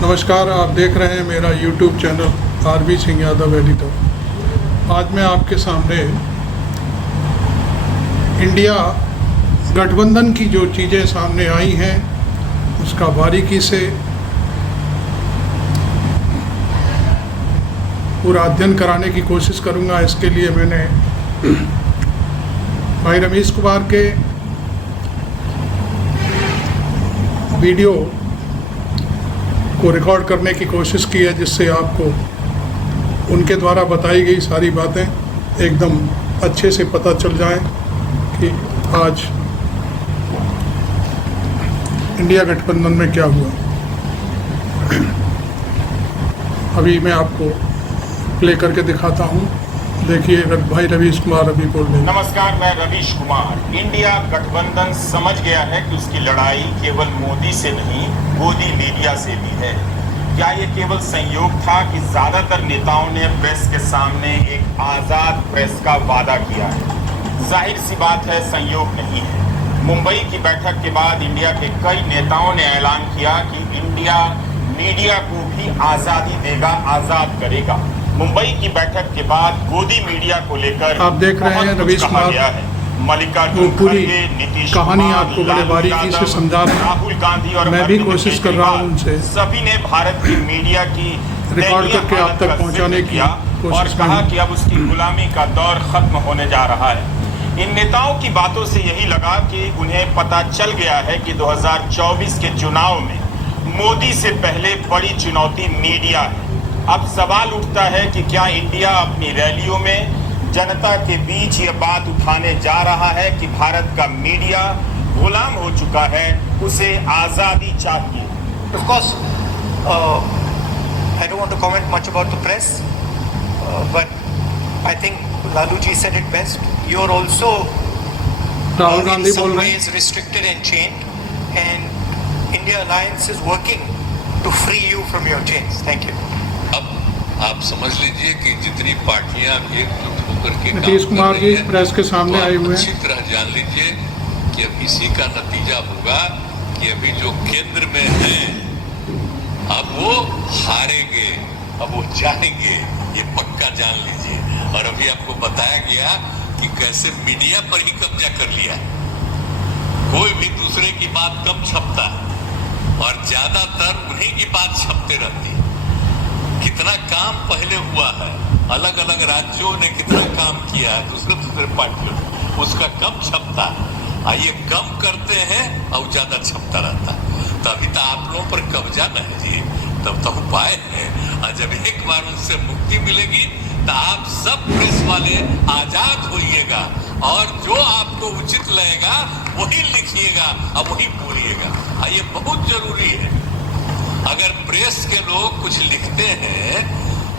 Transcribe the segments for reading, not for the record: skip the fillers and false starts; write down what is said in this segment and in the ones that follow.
नमस्कार, आप देख रहे हैं मेरा YouTube channel R B Singh Yadav editor. आज मैं आपके सामने इंडिया गठबंधन की जो चीज़ें सामने आई हैं उसका बारीकी से पूरा अध्ययन कराने की कोशिश करूंगा। इसके लिए मैंने भाई रमेश कुमार के वीडियो को रिकॉर्ड करने की कोशिश की है, जिससे आपको उनके द्वारा बताई गई सारी बातें एकदम अच्छे से पता चल जाए कि आज इंडिया गठबंधन में क्या हुआ। अभी मैं आपको प्ले करके दिखाता हूँ। देखिए, भाई रवीश कुमार अभी बोल रहे हैं। नमस्कार, मैं रवीश कुमार। इंडिया गठबंधन समझ गया है कि उसकी लड़ाई केवल मोदी से नहीं, गोदी मीडिया से भी है। क्या ये केवल संयोग था कि ज्यादातर नेताओं ने प्रेस के सामने एक आजाद प्रेस का वादा किया है? जाहिर सी बात है, संयोग नहीं है। मुंबई की बैठक के बाद इंडिया के कई नेताओं ने ऐलान किया कि इंडिया मीडिया को भी आजादी देगा, आजाद करेगा। मुंबई की बैठक के बाद गोदी मीडिया को लेकर आप देख रहे हैं रवीश कुमार मल्लिकार्जुन खड़गे, नीतीश कहानी कुमार, आपको बड़े बारीकी से समझा रहे हैं। राहुल गांधी और मैं भी कोशिश कर रहा हूं उनसे सभी ने भारत की मीडिया की रिकॉर्ड करके आप तक पहुंचाने की और कहा कि अब उसकी गुलामी का दौर खत्म होने जा रहा है। इन नेताओं की बातों से यही लगा कि उन्हें पता चल गया है कि 2024 के चुनाव में मोदी से पहले बड़ी चुनौती मीडिया है। अब सवाल उठता है कि क्या इंडिया अपनी रैलियों में जनता के बीच ये बात उठाने जा रहा है कि भारत का मीडिया गुलाम हो चुका है, उसे आजादी चाहिए। Of course, I don't want to comment much about the press, but I think Lalu ji said it best. You're also Rahul in Gandhi बोल some रहे हैं। ways restricted and chained, and India Alliance is working to free you from your chains. Thank you. अब आप समझ लीजिए कि जितनी पार्टियां एकजुट होकर के नीतीश कुमार जी प्रेस के सामने आए हुए हैं। अच्छी तरह जान लीजिए कि अब इसी का नतीजा होगा कि अभी जो केंद्र में हैं अब वो हारेंगे, अब वो जाएंगे, ये पक्का जान लीजिए। और अभी आपको बताया गया कि कैसे मीडिया पर ही कब्जा कर लिया, कोई भी दूसरे की बात कम छपता है और ज्यादातर उन्हीं की बात छपते रहती है। कितना काम पहले हुआ है, अलग अलग राज्यों ने कितना काम किया है, दूसरे पार्टियों ने, उसका कम छपता है। ये कम करते हैं और ज्यादा छपता रहता है। तभी तो आप लोगों पर कब्जा नहीं जी, तब तो उपाय है। और जब एक बार उनसे मुक्ति मिलेगी तो आप सब प्रेस वाले आजाद होइएगा और जो आपको उचित लगेगा वही लिखिएगा और वही बोलिएगा। ये बहुत जरूरी है। अगर प्रेस के लोग कुछ लिखते हैं,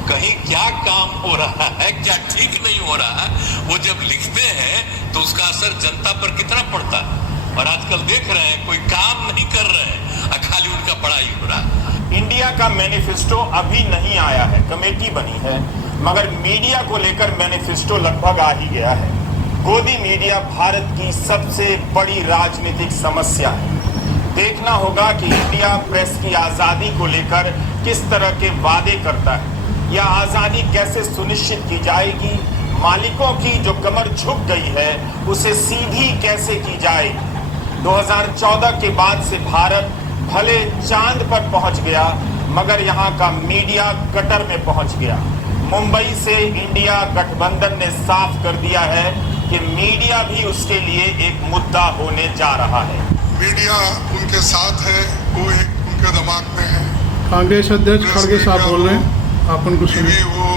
कहीं क्या काम हो रहा है, क्या ठीक नहीं हो रहा है, वो जब लिखते हैं तो उसका असर जनता पर कितना पड़ता है। और आजकल देख रहे हैं कोई काम नहीं कर रहे हैं, खाली उनका बड़ाई हो रहा है। इंडिया का मैनिफेस्टो अभी नहीं आया है, कमेटी बनी है, मगर मीडिया को लेकर मैनिफेस्टो लगभग आ ही गया है। गोदी मीडिया भारत की सबसे बड़ी राजनीतिक समस्या है। देखना होगा कि इंडिया प्रेस की आज़ादी को लेकर किस तरह के वादे करता है। यह आज़ादी कैसे सुनिश्चित की जाएगी? मालिकों की जो कमर झुक गई है उसे सीधी कैसे की जाएगी? 2014 के बाद से भारत भले चांद पर पहुंच गया, मगर यहाँ का मीडिया गटर में पहुंच गया। मुंबई से इंडिया गठबंधन ने साफ कर दिया है कि मीडिया भी उसके लिए एक मुद्दा होने जा रहा है। मीडिया उनके साथ है, वो एक उनके दिमाग में है। कांग्रेस अध्यक्ष खड़गे साहब बोल रहे हैं, आप उनको सुनिए। वो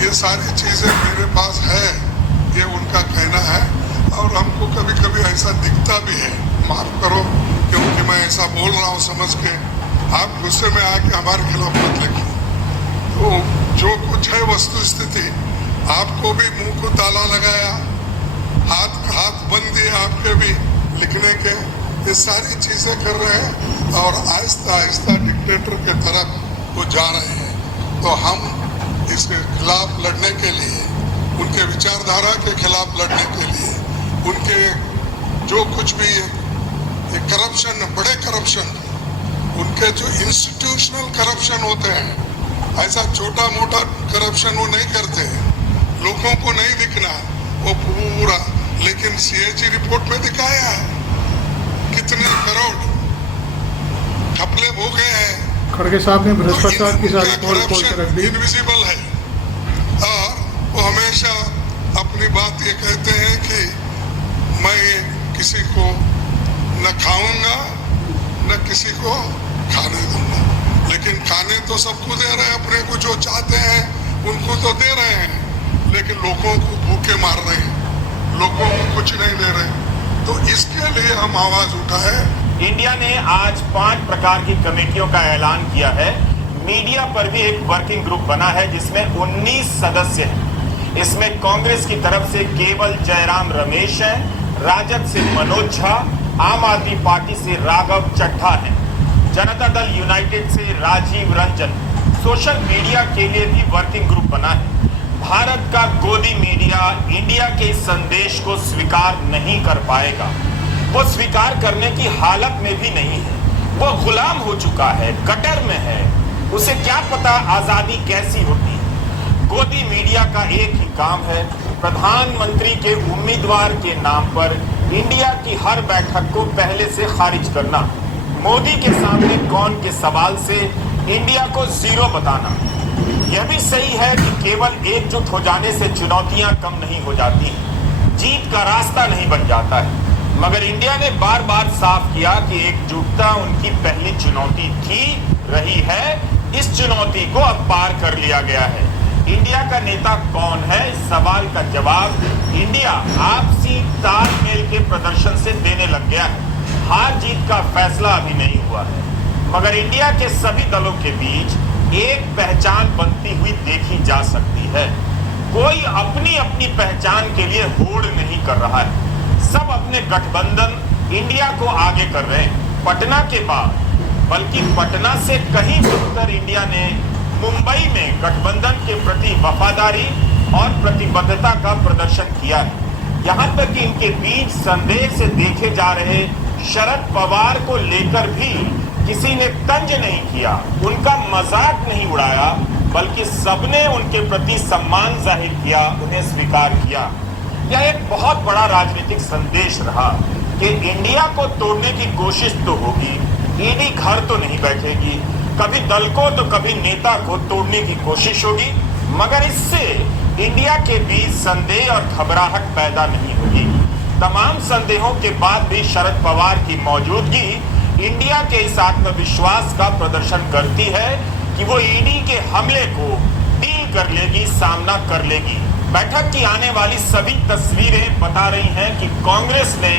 ये सारी चीजें मेरे पास है, ये उनका कहना है और हमको कभी कभी ऐसा दिखता भी है। माफ करो क्योंकि मैं ऐसा बोल रहा हूँ समझ के, आप गुस्से में आके हमारे खिलाफ मत लिखिए। तो जो कुछ है वस्तु स्थिति, आपको भी मुंह को ताला लगाया, हाथ बंद दिए आपके भी लिखने के, ये सारी चीजें कर रहे हैं और आहिस्ता आहिस्ता डिक्टेटर के तरफ वो जा रहे हैं। तो हम इसके खिलाफ लड़ने के लिए, उनके विचारधारा के खिलाफ लड़ने के लिए, उनके जो कुछ भी ये करप्शन, बड़े करप्शन उनके जो इंस्टीट्यूशनल करप्शन होते हैं, ऐसा छोटा मोटा करप्शन वो नहीं करते, लोगों को नहीं दिखना वो पूरा। लेकिन CAG रिपोर्ट में दिखाया है कितने करोड़ घपले हो गए हैं। खड़गे साहब ने तो भ्रष्टाचार की सारी पोल खोल के रख दी। इनविजिबल है और वो हमेशा अपनी बात ये कहते हैं कि मैं किसी को न खाऊंगा न किसी को खाने दूंगा, लेकिन खाने तो सबको दे रहे हैं, अपने को जो चाहते हैं उनको तो दे रहे हैं, लेकिन लोगों को भूखे मार रहे हैं, लोगों को कुछ नहीं दे रहे। तो इसके लिए हम आवाज उठाए। इंडिया ने आज 5 प्रकार की कमेटियों का ऐलान किया है। मीडिया पर भी एक वर्किंग ग्रुप बना है जिसमें 19 सदस्य हैं। इसमें कांग्रेस की तरफ से केवल जयराम रमेश है, राजद से मनोज झा, आम आदमी पार्टी से राघव चड्ढा है, जनता दल यूनाइटेड से राजीव रंजन। सोशल मीडिया के लिए भी वर्किंग ग्रुप बना है। भारत का गोदी मीडिया इंडिया के इस संदेश को स्वीकार नहीं कर पाएगा। वो स्वीकार करने की हालत में भी नहीं है। वो गुलाम हो चुका है, कटर में है। उसे क्या पता आजादी कैसी होती है। गोदी मीडिया का एक ही काम है, प्रधानमंत्री के उम्मीदवार के नाम पर इंडिया की हर बैठक को पहले से खारिज करना, मोदी के सामने कौन के सवाल से इंडिया को जीरो बताना। यह भी सही है कि केवल एकजुट हो जाने से चुनौतियां कम नहीं हो जाती, जीत का रास्ता नहीं बन जाता है। मगर इंडिया ने बार बार साफ किया कि एकजुटता उनकी पहली चुनौती थी, रही है। इस चुनौती को अब पार कर लिया गया है। इंडिया का नेता कौन है, इस सवाल का जवाब इंडिया आपसी तालमेल के प्रदर्शन से देने लग गया है। हार जीत का फैसला अभी नहीं हुआ है, मगर इंडिया के सभी दलों के बीच एक पहचान बनती हुई देखी जा सकती है। कोई अपनी अपनी पहचान के लिए होड़ नहीं कर रहा है। सब अपने गठबंधन इंडिया को आगे कर रहे हैं। पटना के बाद, बल्कि पटना से कहीं उत्तर इंडिया ने मुंबई में गठबंधन के प्रति वफादारी और प्रतिबद्धता का प्रदर्शन किया है। यहाँ तक कि इनके बीच संदेह से देखे जा रहे शरद पवार को लेकर भी किसी ने तंज नहीं किया, उनका मजाक नहीं उड़ाया, बल्कि सबने उनके प्रति सम्मान जाहिर किया, उन्हें स्वीकार किया। यह एक बहुत बड़ा राजनीतिक संदेश रहा कि इंडिया को तोड़ने की कोशिश तो होगी, ईडी घर तो नहीं बैठेगी, कभी दल को तो कभी नेता को तोड़ने की कोशिश होगी, मगर इससे इंडिया के बीच संदेह और घबराहट पैदा नहीं होगी। तमाम संदेहों के बाद भी शरद पवार की मौजूदगी इंडिया के इस आत्मविश्वास का प्रदर्शन करती है कि वो ईडी के हमले को डील कर लेगी, सामना कर लेगी। बैठक की आने वाली सभी तस्वीरें बता रही हैं कि कांग्रेस ने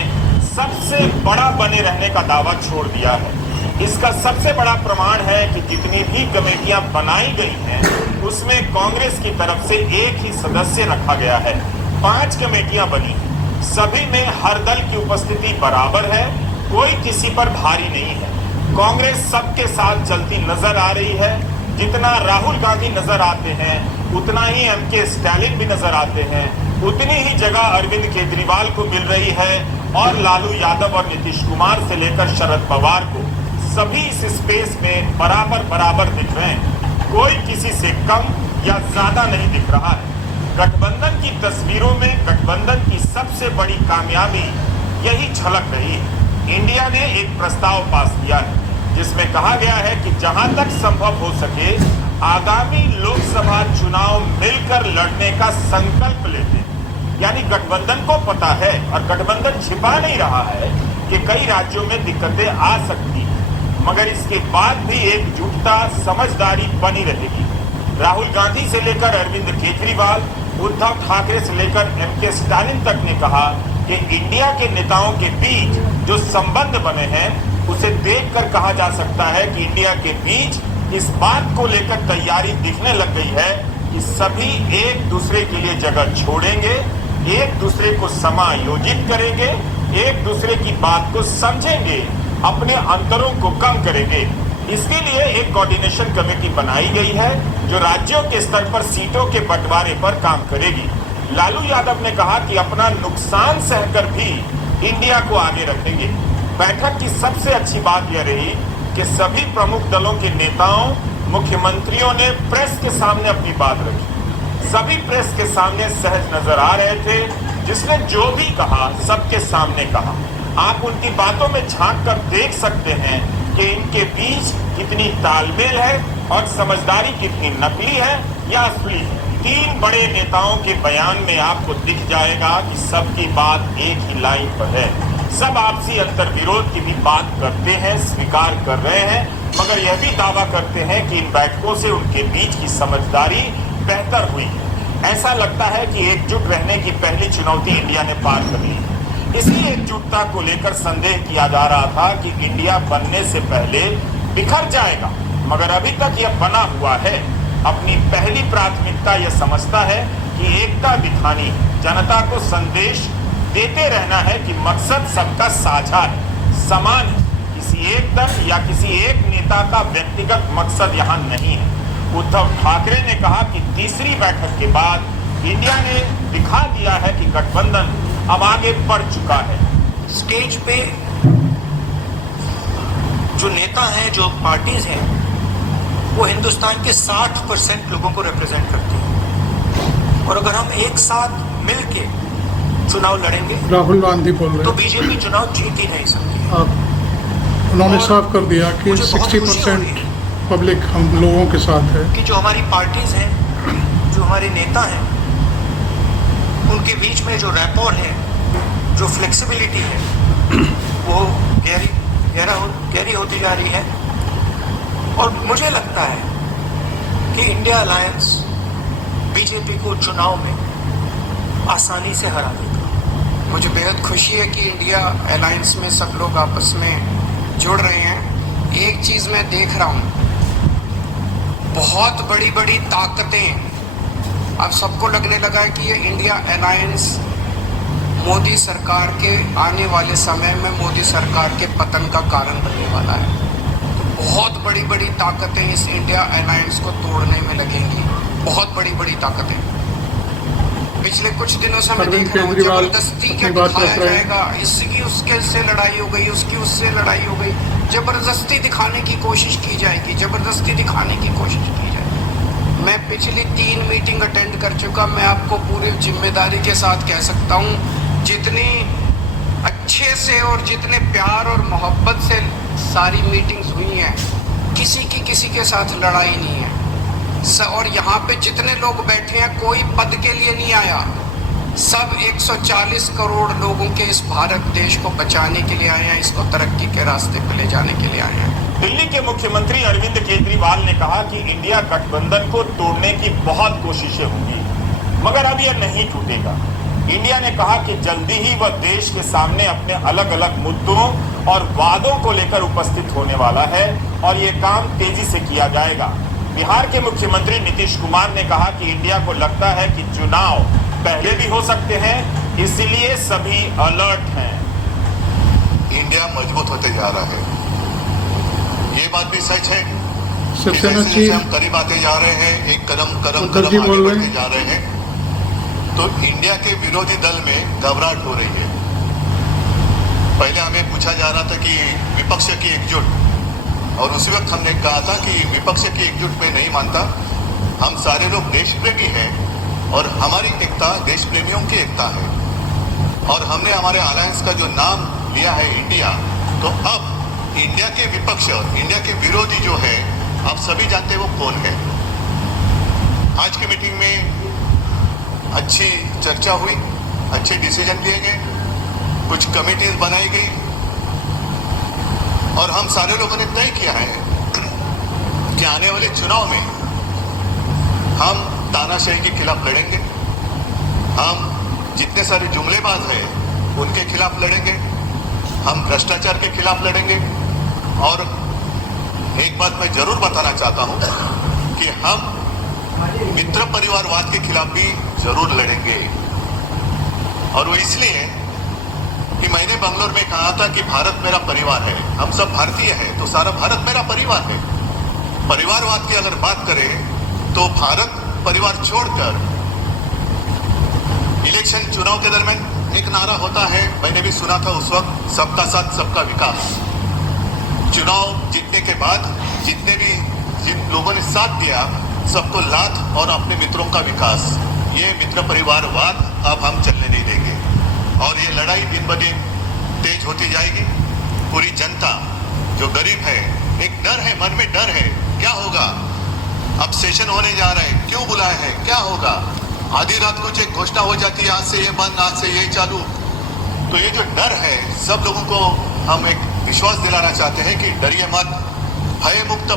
सबसे बड़ा बने रहने का दावा छोड़ दिया है। इसका सबसे बड़ा प्रमाण है कि जितनी भी कमेटियां बनाई गई हैं उसमें कांग्रेस की तरफ से एक ही सदस्य रखा गया है। 5 कमेटियां बनी हैं, सभी में हर दल की उपस्थिति बराबर है, कोई किसी पर भारी नहीं है। कांग्रेस सबके साथ चलती नजर आ रही है। जितना राहुल गांधी नजर आते हैं उतना ही MK स्टैलिन भी नजर आते हैं, उतनी ही जगह अरविंद केजरीवाल को मिल रही है और लालू यादव और नीतीश कुमार से लेकर शरद पवार को सभी इस स्पेस में बराबर बराबर दिख रहे हैं। कोई किसी से कम या ज्यादा नहीं दिख रहा है। गठबंधन की तस्वीरों में गठबंधन की सबसे बड़ी कामयाबी यही झलक रही है। इंडिया ने एक प्रस्ताव पास किया है जिसमें कहा गया है कि जहां तक संभव हो सके आगामी लोकसभा चुनाव मिलकर लड़ने का संकल्प लेते हैं। यानी गठबंधन को पता है और गठबंधन छिपा नहीं रहा है कि कई राज्यों में दिक्कतें आ सकती हैं, मगर इसके बाद भी एकजुटता, समझदारी बनी रहेगी। राहुल गांधी से लेकर अरविंद केजरीवाल, उद्धव ठाकरे से लेकर MK स्टालिन तक ने कहा कि इंडिया के नेताओं के बीच जो संबंध बने हैं उसे देखकर कहा जा सकता है कि इंडिया के बीच इस बात को लेकर तैयारी दिखने लग गई है कि सभी एक दूसरे के लिए जगह छोड़ेंगे, एक दूसरे को समायोजित करेंगे, एक दूसरे की बात को समझेंगे, अपने अंतरों को कम करेंगे। इसके लिए एक कोऑर्डिनेशन कमेटी बनाई गई है जो राज्यों के स्तर पर सीटों के बंटवारे पर काम करेगी। लालू यादव ने कहा कि अपना नुकसान सहकर भी इंडिया को आगे रखेंगे। बैठक की सबसे अच्छी बात यह रही कि सभी प्रमुख दलों के नेताओं, मुख्यमंत्रियों ने प्रेस के सामने अपनी बात रखी। सभी प्रेस के सामने सहज नजर आ रहे थे। जिसने जो भी कहा सबके सामने कहा। आप उनकी बातों में झांक कर देख सकते हैं कि इनके बीच कितनी तालमेल है और समझदारी कितनी नकली है या असली है। तीन बड़े नेताओं के बयान में आपको दिख जाएगा कि सबकी बात एक ही लाइन पर है। सब आपसी अंतर्विरोध की भी बात करते हैं, स्वीकार कर रहे हैं, मगर यह भी दावा करते हैं कि इन बैठकों से उनके बीच की समझदारी बेहतर हुई है। ऐसा लगता है कि एकजुट रहने की पहली चुनौती इंडिया ने पार कर ली। इसलिए एकजुटता को लेकर संदेह किया जा रहा था कि इंडिया बनने से पहले बिखर जाएगा, मगर अभी तक यह बना हुआ है। अपनी पहली प्राथमिकता यह समझता है कि एकता दिखानी, जनता को संदेश देते रहना है कि मकसद सबका साझा है, समान है। किसी एक दल या किसी एक नेता का व्यक्तिगत मकसद यहाँ नहीं है। उद्धव ठाकरे ने कहा कि तीसरी बैठक के बाद इंडिया ने दिखा दिया है कि गठबंधन अब आगे बढ़ चुका है। स्टेज पे जो नेता हैं, जो पार्टीज हैं, वो हिंदुस्तान के 60% लोगों को रिप्रेजेंट करती हैं। और अगर हम एक साथ मिलके चुनाव लड़ेंगे, राहुल गांधी बोल रहे तो हैं, बीजेपी चुनाव जीत ही नहीं सकती। उन्होंने साफ कर दिया कि मुझे बहुत खुशी हो रही 60% पब्लिक हम लोगों के साथ है। कि जो हमारी पार्टीज हैं, जो हमारे नेता हैं, उनके बीच में जो रैपोर है, जो फ्लेक्सिबिलिटी है, वो गहरी होती जा रही है। और मुझे लगता है कि इंडिया अलायंस बीजेपी को चुनाव में आसानी से हरा देगा। मुझे बेहद खुशी है कि इंडिया अलायंस में सब लोग आपस में जुड़ रहे हैं। एक चीज़ मैं देख रहा हूँ, बहुत बड़ी बड़ी ताकतें, अब सबको लगने लगा है कि ये इंडिया अलायंस मोदी सरकार के आने वाले समय में मोदी सरकार के पतन का कारण बनने वाला है। बहुत बड़ी बड़ी ताकतें इस इंडिया अलायंस को तोड़ने में लगेंगी, बहुत बड़ी बड़ी ताकतें। पिछले कुछ दिनों से मैं देख रहा हूँ, जबरदस्ती क्या दिखाया जाएगा, इसकी उसके से लड़ाई हो गई, उसकी उससे लड़ाई हो गई, जबरदस्ती दिखाने की कोशिश की जाएगी, जबरदस्ती दिखाने की कोशिश की जाएगी। मैं पिछली 3 मीटिंग अटेंड कर चुका। मैं आपको पूरी जिम्मेदारी के साथ कह सकता हूँ, जितनी अच्छे से और जितने प्यार और मोहब्बत से सारी मीटिंग्स हुई हैं, किसी की किसी के साथ लड़ाई नहीं है। और यहाँ पे जितने लोग बैठे हैं, कोई पद के लिए नहीं आया। सब 140 करोड़ लोगों के इस भारत देश को बचाने के लिए आए हैं, इसको तरक्की के रास्ते पे ले जाने के लिए आए हैं। दिल्ली के मुख्यमंत्री अरविंद केजरीवाल ने कहा कि इंडिया गठबंधन को तोड़ने की बहुत कोशिशें होंगी, मगर अब यह नहीं टूटेगा। इंडिया ने कहा कि जल्दी ही वह देश के सामने अपने अलग अलग मुद्दों और वादों को लेकर उपस्थित होने वाला है और ये काम तेजी से किया जाएगा। बिहार के मुख्यमंत्री नीतीश कुमार ने कहा कि इंडिया को लगता है कि चुनाव पहले भी हो सकते हैं, इसलिए सभी अलर्ट हैं। इंडिया मजबूत होते जा रहा है, ये बात भी सच है। शिवसेना जैसे चीफ हम करीब आते जा रहे हैं, एक कदम उद्धव जी आगे बोल रहे बढ़ते हैं। जा रहे हैं, तो इंडिया के विरोधी दल में घबराहट हो रही है। पहले हमें पूछा जा रहा था कि विपक्ष की एकजुट, और उसी वक्त हमने कहा था कि विपक्ष की एकजुट में नहीं मानता। हम सारे लोग देश प्रेमी हैं और हमारी एकता देश प्रेमियों की एकता है। और हमने हमारे अलायंस का जो नाम लिया है इंडिया, तो अब इंडिया के विपक्ष, इंडिया के विरोधी जो है, आप सभी जानते हैं वो कौन है। आज की मीटिंग में अच्छी चर्चा हुई, अच्छे डिसीजन लिए गए, कुछ कमेटीज बनाई गई और हम सारे लोगों ने तय किया है कि आने वाले चुनाव में हम तानाशाही के खिलाफ लड़ेंगे, हम जितने सारे जुमलेबाज हैं उनके खिलाफ लड़ेंगे, हम भ्रष्टाचार के खिलाफ लड़ेंगे। और एक बात मैं जरूर बताना चाहता हूं कि हम मित्र परिवारवाद के खिलाफ भी जरूर लड़ेंगे। और वो इसलिए कि मैंने बंगलोर में कहा था कि भारत मेरा परिवार है, हम सब भारतीय हैं, तो सारा भारत मेरा परिवार है। परिवारवाद की अगर बात करें तो भारत परिवार छोड़कर इलेक्शन चुनाव के दरमियान एक नारा होता है, मैंने भी सुना था उस वक्त, सबका साथ सबका विकास। चुनाव जीतने के बाद जितने भी जिन लोगों ने साथ दिया सबको लाख और अपने मित्रों का विकास, ये मित्र परिवारवाद अब हम चलने नहीं देंगे और ये लड़ाई दिन ब दिन तेज होती जाएगी। पूरी जनता जो गरीब है, एक डर है, मन में डर है, क्या होगा, अब सेशन होने जा रहा है, क्यों बुलाया है, क्या होगा, आधी रात कुछ एक घोषणा हो जाती है, आज से ये बंद, आज से ये चालू। तो ये जो डर है, सब लोगों को हम एक विश्वास दिलाना चाहते हैं कि डरिए मत, भय मुक्त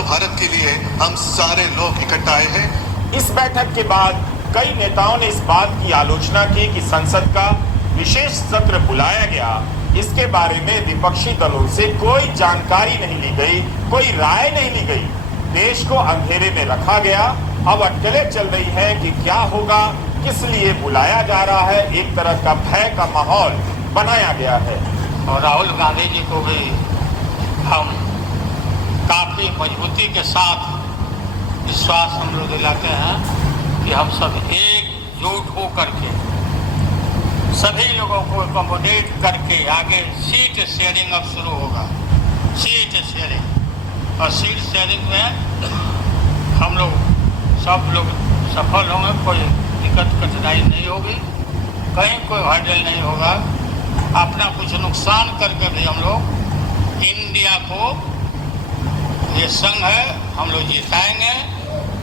भारत के लिए हम सारे लोग इकट्ठा आए हैं। इस बैठक के बाद कई नेताओं ने इस बात की आलोचना की कि संसद का विशेष सत्र बुलाया गया, इसके बारे में विपक्षी दलों से कोई जानकारी नहीं ली गई, कोई राय नहीं ली गई, देश को अंधेरे में रखा गया। अब अटकलें चल रही है कि क्या होगा, किस लिए बुलाया जा रहा है, एक तरह का भय का माहौल बनाया गया है। और राहुल गांधी जी को भी हम काफ़ी मजबूती के साथ विश्वास हम लोग दिलाते हैं कि हम सब एकजुट हो करके सभी लोगों को अकोमोडेट करके आगे सीट शेयरिंग अब शुरू होगा, सीट शेयरिंग, और सीट शेयरिंग में हम लोग सब लोग सफल होंगे, कोई दिक्कत कठिनाई नहीं होगी, कहीं कोई हर्डल नहीं होगा। अपना कुछ नुकसान करके भी हम लोग इंडिया को, ये संघ है, हम लोग जिताएंगे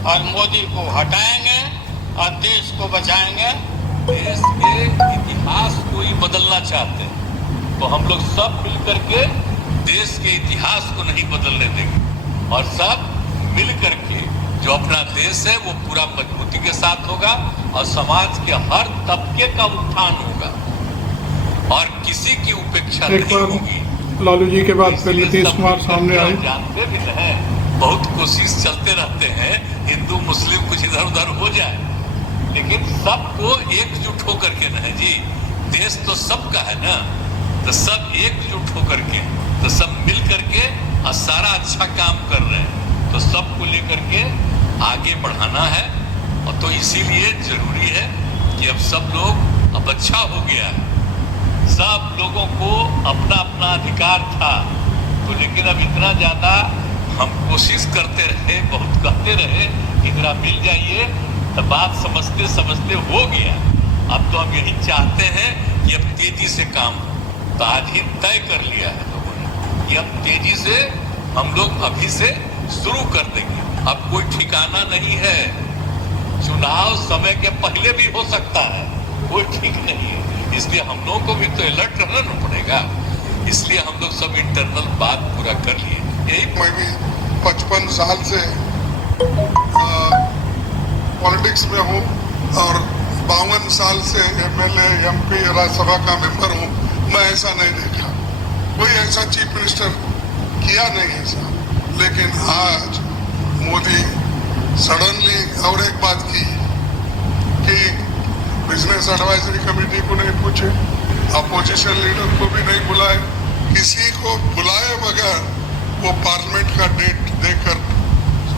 और मोदी को हटाएंगे और देश को बचाएंगे। देश के इतिहास को ही बदलना चाहते हैं तो हम लोग सब मिल करके देश के इतिहास को नहीं बदलने देंगे और सब मिल करके जो अपना देश है वो पूरा मजबूती के साथ होगा और समाज के हर तबके का उत्थान होगा और किसी की उपेक्षा नहीं होगी। लालू जी के बाद फिर नीतीश कुमार सामने आए। जानते भी हैं, बहुत कोशिश चलते रहते हैं हिंदू मुस्लिम कुछ इधर उधर हो जाए, लेकिन सबको एकजुट होकर के ना जी, देश तो सबका है ना, तो सब एकजुट होकर के, तो सब मिल करके और सारा अच्छा काम कर रहे हैं, तो सबको लेकर के आगे बढ़ाना है। और तो इसीलिए जरूरी है कि अब सब लोग, अब अच्छा हो गया है, सब लोगों को अपना अपना अधिकार था, तो लेकिन अब इतना ज़्यादा हम कोशिश करते रहे, बहुत कहते रहे इधर मिल जाइए, तो बात समझते समझते हो गया। अब तो हम यही चाहते हैं कि अब तेजी से काम हो, तो आज ही तय कर लिया है लोगों ने कि अब तेजी से हम लोग अभी से शुरू कर देंगे। अब कोई ठिकाना नहीं है, चुनाव समय के पहले भी हो सकता है, कोई ठीक नहीं है, इसलिए हम लोगों को भी तो अलर्ट रहना पड़ेगा। इसलिए हम लोग सब इंटरनल बात पूरा कर लिए। यही मैं भी 55 साल से पॉलिटिक्स में हूँ और 52 साल से एमएलए, एमपी, राज्यसभा का मेंबर हूँ। मैं ऐसा नहीं देखा, कोई ऐसा चीफ मिनिस्टर किया नहीं ऐसा। लेकिन आज मोदी सडनली और एक बात की कि बिजनेस एडवाइजरी कमेटी को नहीं पूछे, अपोजिशन लीडर को भी नहीं बुलाए, किसी को बुलाए बगैर वो पार्लियामेंट का डेट देकर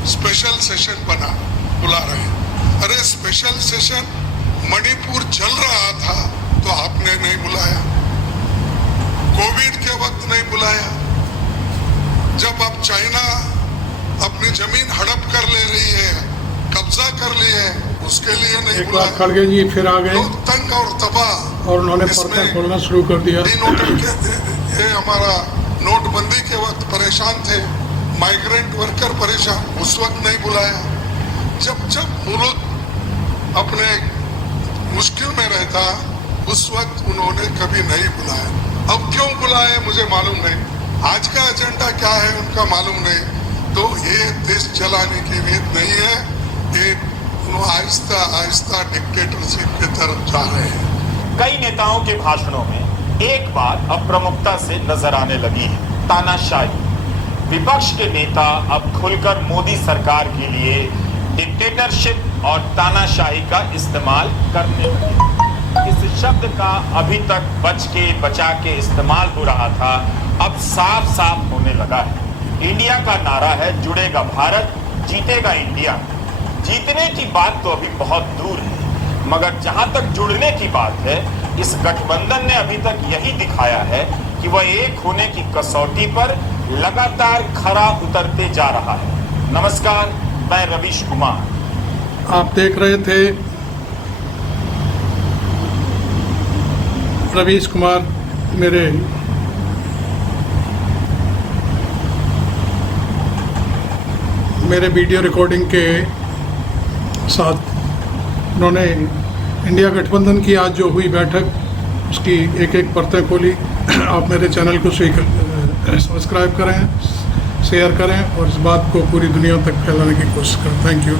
स्पेशल सेशन बुला रहे हैं। अरे स्पेशल सेशन मणिपुर चल रहा था तो आपने नहीं बुलाया, कोविड के वक्त नहीं बुलाया, जब अब चाइना अपनी जमीन हड़प कर ले रही है, कब्जा कर ली है, उसके लिए नहीं बुलाया। खड़गे जी फिर आ गए, लोग तंग और तबाह, और उन्होंने पर्दा खोलना शुरू कर दिया। ये हमारा नोटबंदी के वक्त परेशान थे, माइग्रेंट वर्कर परेशान, उस वक्त नहीं बुलाया। जब मुल्क अपने मुश्किल में रहता उस वक्त उन्होंने कभी नहीं बुलाया। अब क्यों बुलाए मुझे मालूम नहीं, आज का एजेंडा क्या है उनका मालूम नहीं। तो ये देश चलाने की रीत नहीं है, ये आहिस्ता आहिस्ता डिक्टेटरशिप की तरफ जा रहे हैं। कई नेताओं के भाषणों में एक बात अब प्रमुखता से नजर आने लगी है, तानाशाही। विपक्ष के नेता अब खुलकर मोदी सरकार के लिए डिक्टेटरशिप और तानाशाही का इस्तेमाल करने लगे। इस शब्द का अभी तक बच के बचा के इस्तेमाल हो रहा था, अब साफ साफ होने लगा है। इंडिया का नारा है, जुड़ेगा भारत, जीतेगा इंडिया। जीतने की बात तो अभी बहुत दूर है, मगर जहां तक जुड़ने की बात है, इस गठबंधन ने अभी तक यही दिखाया है कि वह एक होने की कसौटी पर लगातार खरा उतरते जा रहा है। नमस्कार, मैं रवीश कुमार। आप देख रहे थे रवीश कुमार मेरे वीडियो रिकॉर्डिंग के साथ। उन्होंने इंडिया गठबंधन की आज जो हुई बैठक, उसकी एक एक परतें खोली। आप मेरे चैनल को सब्सक्राइब करें, शेयर करें और इस बात को पूरी दुनिया तक फैलाने की कोशिश करें। Thank you.